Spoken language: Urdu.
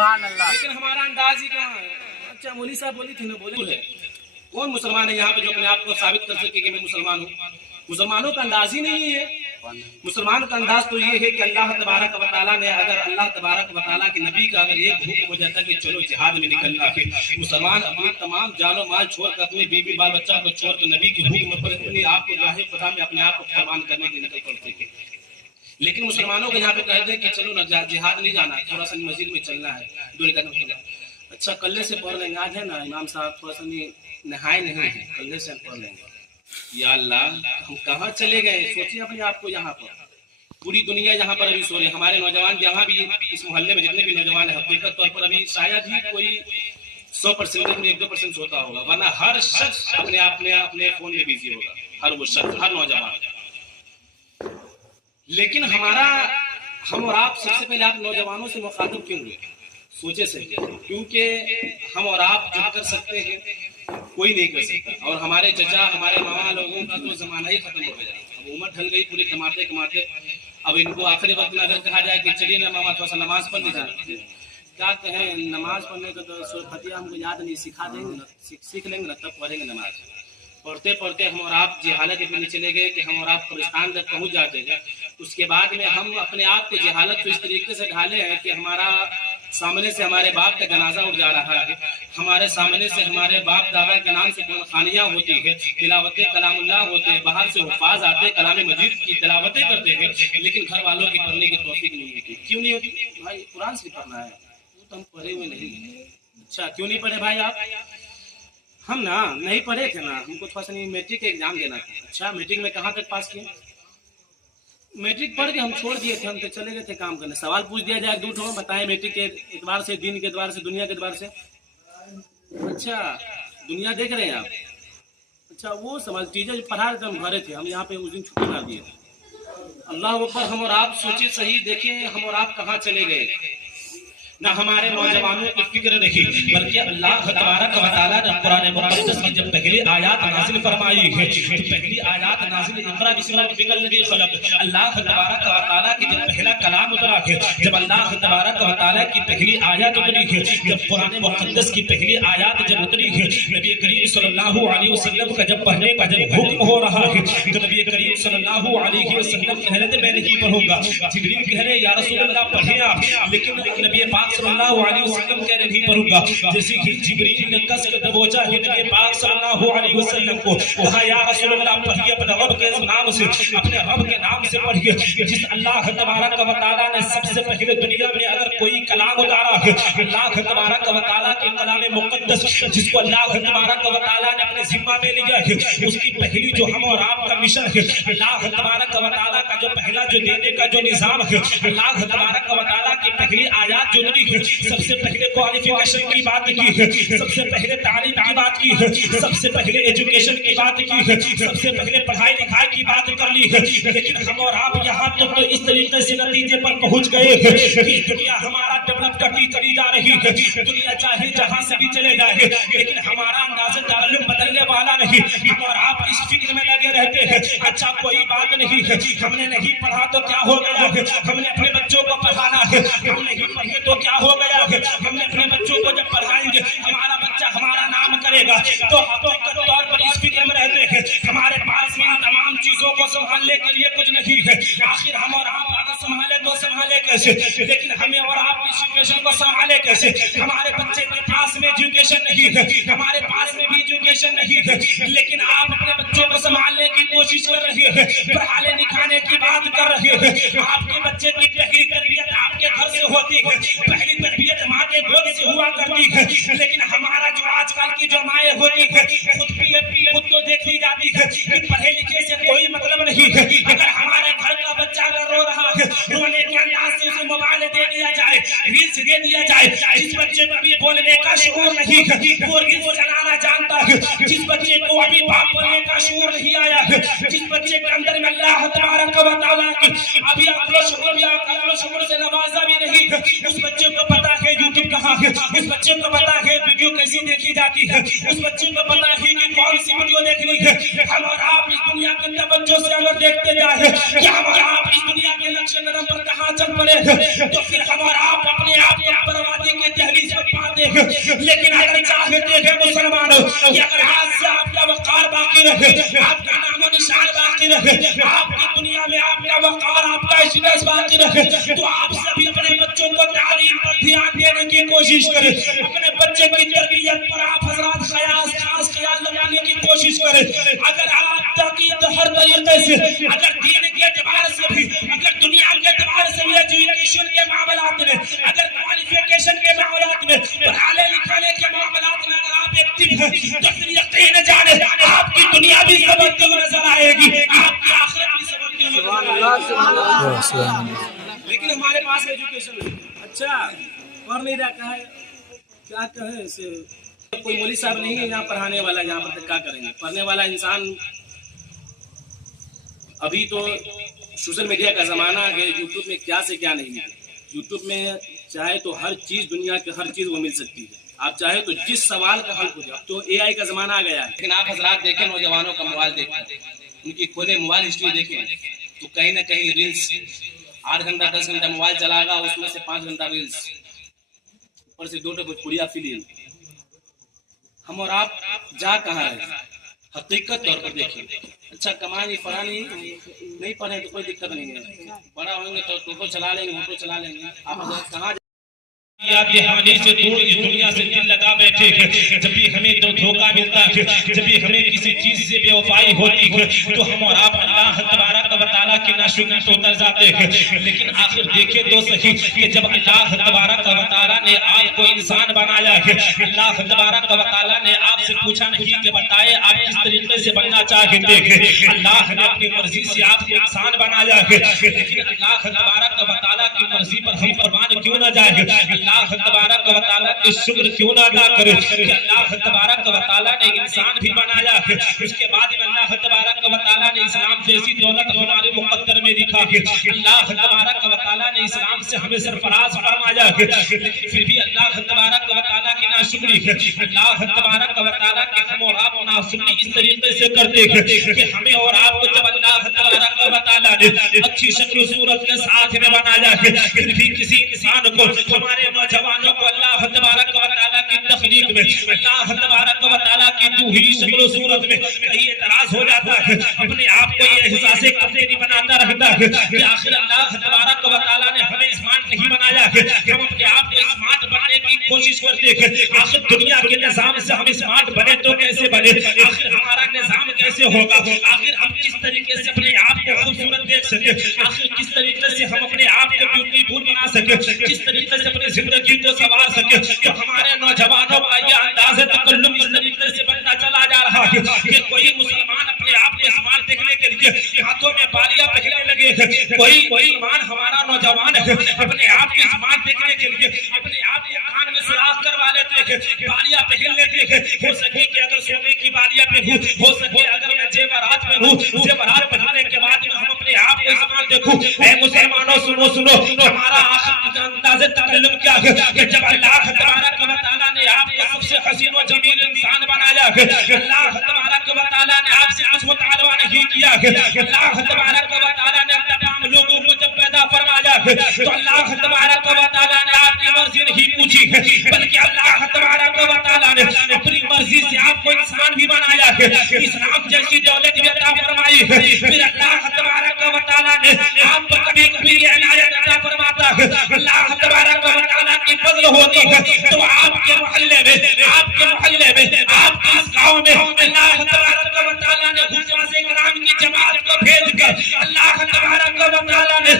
لیکن ہمارا انداز ہی کہاں ہے. اچھا مولوی صاحب بولی تھی نا, بولے کون مسلمان ہے یہاں پہ جو اپنے آپ کو ثابت کر سکے کہ میں مسلمان ہوں؟ مسلمانوں کا انداز ہی نہیں ہے. مسلمان کا انداز تو یہ ہے کہ اللہ تبارک و تعالیٰ نے, اگر اللہ تبارک و تعالیٰ کے نبی کا اگر ایک حکم ہو جاتا کہ چلو جہاد میں نکلنا ہے, مسلمان اپنی تمام جان و مال چھوڑ کر, اپنے بیوی بال بچہ کو چھوڑ کر نبی کے حکم پر اپنے آپ کو راہ خدا میں اپنے آپ کو قربان کرنے کے نکل پڑتے ہیں. لیکن مسلمانوں کو یہاں پہ کہہ دیں کہ چلو نہ جہاد نہیں جانا, تھوڑا سا مسجد میں چلنا ہے, دور قدم چلنا. اچھا کلے سے پڑھ لیں گے, آج ہے نا امام صاحب تھوڑا سا نہائے نہیں ہے, کلے سے پڑھ لیں گے. یا اللہ ہم کہاں چلے گئے؟ سوچیے اپنے آپ کو. یہاں پر پوری دنیا یہاں پر ابھی سو رہے, ہمارے نوجوان جہاں بھی اس محلے میں جتنے بھی نوجوان ہیں حقیقت طور پر ابھی شاید ہی کوئی 100% میں 1-2% سوتا ہوگا, ورنہ ہر شخص اپنے فون میں بیزی ہوگا, ہر وہ شخص, ہر نوجوان. لیکن ہم اور آپ سب سے پہلے آپ نوجوانوں سے مخاطب کیوں ہوئے؟ سوچے سے, کیونکہ ہم اور آپ جو کر سکتے ہیں کوئی نہیں کر سکتا. اور ہمارے چچا ہمارے ماما لوگوں کا تو زمانہ ہی ختم ہو گیا, اب عمر ڈھل گئی پورے کماتے کماتے. اب ان کو آخری وقت میں اگر کہا جائے کہ چلیے نا ماما تھوڑا سا نماز پڑھ لیجیے, کیا کہیں نماز پڑھنے کا تو سورۃ فاتحہ ہم کو یاد نہیں, سکھا دیں گے نا, سیکھ لیں گے نا تب پڑھیں گے نماز. پڑھتے پڑھتے ہم اور آپ جہالت اتنی چلے گئے کہ ہم اور آپ قبرستان تک پہنچ جاتے ہیں. اس کے بعد میں ہم اپنے آپ کو جہالت کو اس طریقے سے ڈھالے ہیں کہ ہمارا سامنے سے ہمارے باپ کا جنازہ اٹھ جا رہا ہے, ہمارے سامنے سے ہمارے باپ دادا کے نام سے خانیاں ہوتی ہے, تلاوت کلام اللہ ہوتے ہیں, باہر سے حفاظ آتے کلام مجید کی تلاوتیں کرتے ہیں, لیکن گھر والوں کی پڑھنے کی توفیق نہیں ہوتی. کیوں نہیں ہوتی بھائی؟ قرآن سے پڑھنا ہے, وہ تو ہم پڑھے ہوئے نہیں. اچھا کیوں نہیں پڑھے بھائی آپ؟ ہم نا نہیں پڑھے تھے نا, ہم کو تھوڑا سا میٹرک کا ایگزام دینا تھا. اچھا میٹرک میں کہاں تک پاس کیے؟ میٹرک پڑھ کے ہم چھوڑ دیے تھے, ہم تو چلے گئے تھے کام کرنے. سوال پوچھ دیا جائے دو ٹھو, بتائیں میٹرک کے اعتبار سے, دین کے اعتبار سے, دنیا کے اعتبار سے. اچھا دنیا دیکھ رہے ہیں آپ؟ اچھا وہ سمجھ ٹیچر جو پڑھا رہے تھے ہم گھرے تھے, ہم یہاں پہ اس دن چھٹی مار دیے تھے. اللہ اکبر. ہم اور آپ سوچے صحیح, دیکھیں ہم اور آپ کہاں چلے گئے. نہ ہمارے نوجوانوں کی فکر رہی, بلکہ اللہ تبارک و تعالیٰ نے قرآن مقدس کی جب پہلی آیات نازل فرمائی ہے, تو پہلی آیات نازل اقرا بسم ربک الذی خلق, اللہ تبارک و تعالیٰ کی جب پہلا کلام اترا ہے, جب اللہ تبارک و تعالیٰ کی پہلی آیات اتری ہے, جب قرآن مقدس کی پہلی آیات جب اتری ہے, نبی کریم صلی اللہ علیہ وسلم کا جب پڑھنے کا جب حکم ہو رہا ہے, تو نبی کریم صلی اللہ علیہ وسلم کہہ رہے تھے میں نہیں پڑھوں گا. جبریل کہہ رہے یا رسول اللہ پڑھیں آپ, لیکن نبی پاک صلی اللہ علیہ وسلم کہہ رہے نہیں پڑھوں گا. جیسے کہ جبریل نے کس کے دبوچا ہے نبی پاک صلی اللہ علیہ وسلم کو, کہا یا رسول اللہ پڑھیے اپنے رب کے نام سے, اپنے رب کے نام سے پڑھیے. جس اللہ تبارک و تعالیٰ نے سب سے پہلے دنیا میں اگر کوئی کلام اتارا ہے, اللہ تبارک و تعالیٰ کے کلام مقدس, جس کو اللہ تبارک و تعالیٰ نے اپنے ذمہ میں لیا ہے, اس کی پہلی جو ہم اور آپ کا مشن ہے, اللہ تبارک و تعالیٰ کا جو پہلا جو دینے کا جو نظام ہے, اللہ تبارک و تعالیٰ کی پہلی آیات جو اتری ہے, سب سے پہلے کوالیفیکیشن کی بات کی ہے, سب سے پہلے تعلیم کی بات کی ہے, سب سے پہلے ایجوکیشن کی بات کی ہے, سب سے پہلے پڑھائی لکھائی کی بات کر لی ہے. لیکن ہم اور آپ یہاں تک تو اس طریقے سے نتیجے پر پہنچ گئے ہیں کہ دنیا ہمارا ڈیولپ کرتی چلی جا رہی ہے, دنیا چاہے جہاں سے بھی چلے جائے, لیکن ہمارا انداز تعلق بدلنے والا نہیں. ہم اور آپ اس فکر میں لگے رہتے ہیں اچھا کوئی بات نہیں ہے, ہم نے نہیں پڑھا تو کیا ہو گیا ہے, ہم نے اپنے بچوں کو پڑھانا ہے, ہم نہیں پڑھے تو کیا ہو گیا ہے, ہم نے اپنے بچوں کو جب پڑھائیں گے ہمارا بچہ ہمارا نام کرے گا. تو حقیقت طور پر اس فکر میں رہتے ہیں ہمارے پاس میں ان تمام چیزوں کو سنبھالنے کے لیے کچھ نہیں ہے. آخر ہم اور آپ اگر سنبھالے تو سنبھالے کیسے, لیکن ہمیں اور آپ کی ایجوکیشن کو سنبھالے کیسے. ہمارے بچے کے پاس میں ایجوکیشن نہیں ہے, ہمارے پاس میں بھی ایجوکیشن نہیں ہے, لیکن آپ اپنے بچوں کو سنبھالنے کی کوشش کر رہے ہیں, پڑھانے لکھانے کی بات کر رہے ہیں. آپ کے بچے کی پہلی تربیت آپ کے گھر سے ہوتی ہے, پہلی تربیت ماں کے گود سے ہوا کرتی ہے, لیکن ہمارا جو آج کل کی جو مائیں ہوتی ہے خود خود تو دیکھی جاتی ہے کہ پڑھے لکھے سے کوئی مطلب نہیں ہے. اگر ہمارے گھر کا بچہ اگر رو رہا ہے, رونے کے انداز سے اسے موبائل دے دیا جائے, ریلس دے دیا جائے, جس بچے کو ابھی بولنے کا شعور نہیں ہے وہ ریلس چلانا جانتا ہے, جس بچے کو ابھی باپ بولنے کا شعور نہیں آیا ہے, جس بچے کے اندر میں اللہ تبارک و تعالیٰ کی ابھی عقل و شعور سے نوازا بھی نہیں ہے, اس بچے کو پتا ہے یوٹیوب کہاں ہے, اس بچے کو پتا ہے ویڈیو کیسی دیکھی جاتی ہے, اس بچے کو پتا ہے کہ کون سی ویڈیو دیکھنی ہے. ہم اور آپ اس دنیا کے توجہ سے اگر دیکھتے جائیں کہ ہم اور آپ اس دنیا کے نقش قدم پر کہاں چل پڑے ہیں, تو پھر ہم اور آپ اپنے آپ کو بربادی کے لیکن اگر چاہتے ہیں مسلمانوں کہ اگر آج سے آپ کا وقار باقی رہے, آپ کا نام و نشان باقی رہے, آپ کی دنیا میں آپ کا وقار, آپ کا عزت باقی رہے, تو آپ سبھی اپنے بچوں کو تعلیم پر دھیان دینے کی کوشش کریں. اپنے بچے کی تربیت پر آپ حضرات خاص خیال لگانے کی کوشش کریں. اگر آپ تاکید ہر طریقے سے, اگر دین کے اعتبار سے بھی, اگر دنیا کے اعتبار سے بھی, ایجوکیشن کے معاملات میں, اگر کوالیفیکیشن کے معاملات میں, پڑھانے لکھانے کے معاملات میں اگر آپ ایکٹیو ہیں, تو پھر یقین جانے آپ کی دنیا بھی سبقتی ہوئی نظر آئے گی, آپ کی آخرت بھی سبقتی ہوئی نظر آئے گی. لیکن ہمارے پاس ایجوکیشن نہیں. اچھا پڑھ نہیں رہا ہے, کیا کہیں اسے, کوئی مولوی صاحب نہیں ہے یہاں پڑھانے والا, یہاں پر کیا کریں گے. پڑھنے والا انسان, ابھی تو سوشل میڈیا کا زمانہ ہے, یوٹیوب میں کیا سے کیا نہیں ہے. یوٹیوب میں چاہے تو ہر چیز, دنیا کی ہر چیز وہ مل سکتی ہے. آپ چاہے تو جس سوال کا حل ہو جائے. اب تو اے آئی کا زمانہ آ گیا ہے. لیکن آپ حضرات دیکھیں نوجوانوں کا موبائل دیکھیں, ان کی کھولے موبائل ہسٹری دیکھیں تو کہیں نہ کہیں ریلز, 8 گھنٹہ 10 گھنٹہ موبائل چلا گا, اس میں سے 5 گھنٹہ ریلز, اوپر سے 2 بھوجپوریا فلم. ہم اور آپ جا کہاں رہے حقیقت طور پر دیکھیں. اچھا کمائیں پڑھانی نہیں پڑھیں تو کوئی دقت نہیں ہے, بڑا ہوئیں گے تو ٹوٹو چلا لیں گے, موٹو چلا لیں گے. آپ حضرات کہاں کہانی سے دور اس دنیا سے دل لگا بیٹھے ہیں. جب بھی ہمیں دھوکہ ملتا ہے, جب بھی ہمیں کسی چیز سے بے وفائی ہوتی ہے, تو ہم اور آپ اللہ تبارک و تعالیٰ کی ناشکری تو اتر جاتے ہیں. لیکن آخر دیکھیں تو صحیح کہ جب اللہ تبارک و تعالیٰ نے آپ کو انسان بنایا ہے, اللہ تبارک و تعالیٰ نے آپ سے پوچھا نہیں کہ بتائے آپ کس طریقے سے بننا چاہتے ہیں. اللہ نے اپنی مرضی سے آپ کو انسان بنایا ہے, لیکن اللہ تبارک و تعالیٰ کی مرضی پر ہم قربان کیوں نہ جائیں. اللہ تبارک و تعالیٰ کی شکر کیوں نہ ادا کرے کہ اللہ تبارک و تعالیٰ نے انسان بھی بنایا ہے. اس کے بعد میں اللہ تبارک و تعالیٰ نے اسلام جیسی دولت ہمارے مقدر میں لکھا ہے. اللہ تبارک و تعالیٰ نے اسلام سے ہمیں سرفراز فرمایا ہے, لیکن پھر بھی اللہ تبارک و تعالیٰ کی ناشکری ہے. اللہ تبارک و تعالیٰ کی ہم اور آپ ناشکری اس طریقے سے کرتے ہیں کہ ہمیں اور آپ کو جب اللہ تبارک و تعالیٰ نے اچھی شکل و صورت کے ساتھ میں بنایا ہے, پھر بھی کسی انسان کو, ہمارے نوجوانوں کو اللہ تبارک و تعالیٰ کی تخلیق میں, اللہ تبارک و تعالیٰ کی دوہری شکل و صورت میں کہیں اعتراض ہو جاتا ہے. اپنے آپ کو یہ احساس کمزوری بناتا رہتا ہے کہ آخر اللہ تبارک و تعالیٰ نے ہمیں اسمارٹ نہیں بنایا ہے. ہم اپنے آپ کو اسمارٹ بنانے کی کوشش کرتے ہیں. آخر دنیا کے نظام سے ہم اسمارٹ بنے تو کیسے بنے, آخر ہمارا نظام کیسے ہوگا, آخر ہم کس طریقے سے اپنے آپ کو خوبصورت دیکھ سکے, آخر کس طریقے سے ہم اپنے آپ کو بیوٹیفل بنا سکے, کس طریقے سے اپنی زندگی کو سنوار سکے. تو ہمارے نوجوانوں کا یہ انداز تکلم اس طریقے سے بنتا چلا جا رہا ہے کہ کوئی مسلمان اپنے آپ کو اسمارٹ دیکھنے کے لیے ہاتھوں میں بالیاں پہننے لگے ہیں. کوئی مسلمان ہمارا نوجوان اپنے آپ کو اسمارٹ دیکھنے کے لیے اپنے آپ کو کان میں سوراخ کروا لیتے ہیں, بالیاں پہن لیتے ہیں. ہو سکے کہ اگر سونے کی بالیاں پہنوں, ہو سکے اگر میں زیورات پہنوں, زیورات پہننے کے بعد ہم اپنے آپ کو اسمارٹ دیکھوں. اے مسلمانوں سنو, ہمارا آخر انداز تکلم کیا ہے کہ جب اللہ تبارک و تعالیٰ نے آپ کو سب سے حسین و جمیل انسان بنایا ہے, اللہ تبارک و تعالیٰ نے آپ سے کچھ مطالبہ نہیں کیا ہے. اللہ تبارک و تعالیٰ نے تمام لوگوں کو جب پیدا فرمایا ہے تو اللہ تبارک و تعالیٰ نے آپ کی مرضی نہیں پوچھی ہے, بلکہ اللہ تبارک و تعالیٰ نے اپنی مرضی سے آپ کو انسان بھی بنایا ہے, اسلام جیسی دولت بھی عطا فرمائی ہے. پھر اللہ تبارک و تعالیٰ نے آپ کو کبھی کبھی یہ عنایت عطا فرماتا ہے. اللہ تبارک و تعالیٰ کی فضل ہوتی ہے تو آپ کے محلے میں, آپ کے محلے میں, آپ کے اس گاؤں میں اللہ تبارک و تعالیٰ نے حفاظ کرام کی جماعت کو بھیج کر اللہ تبارک و تعالیٰ نے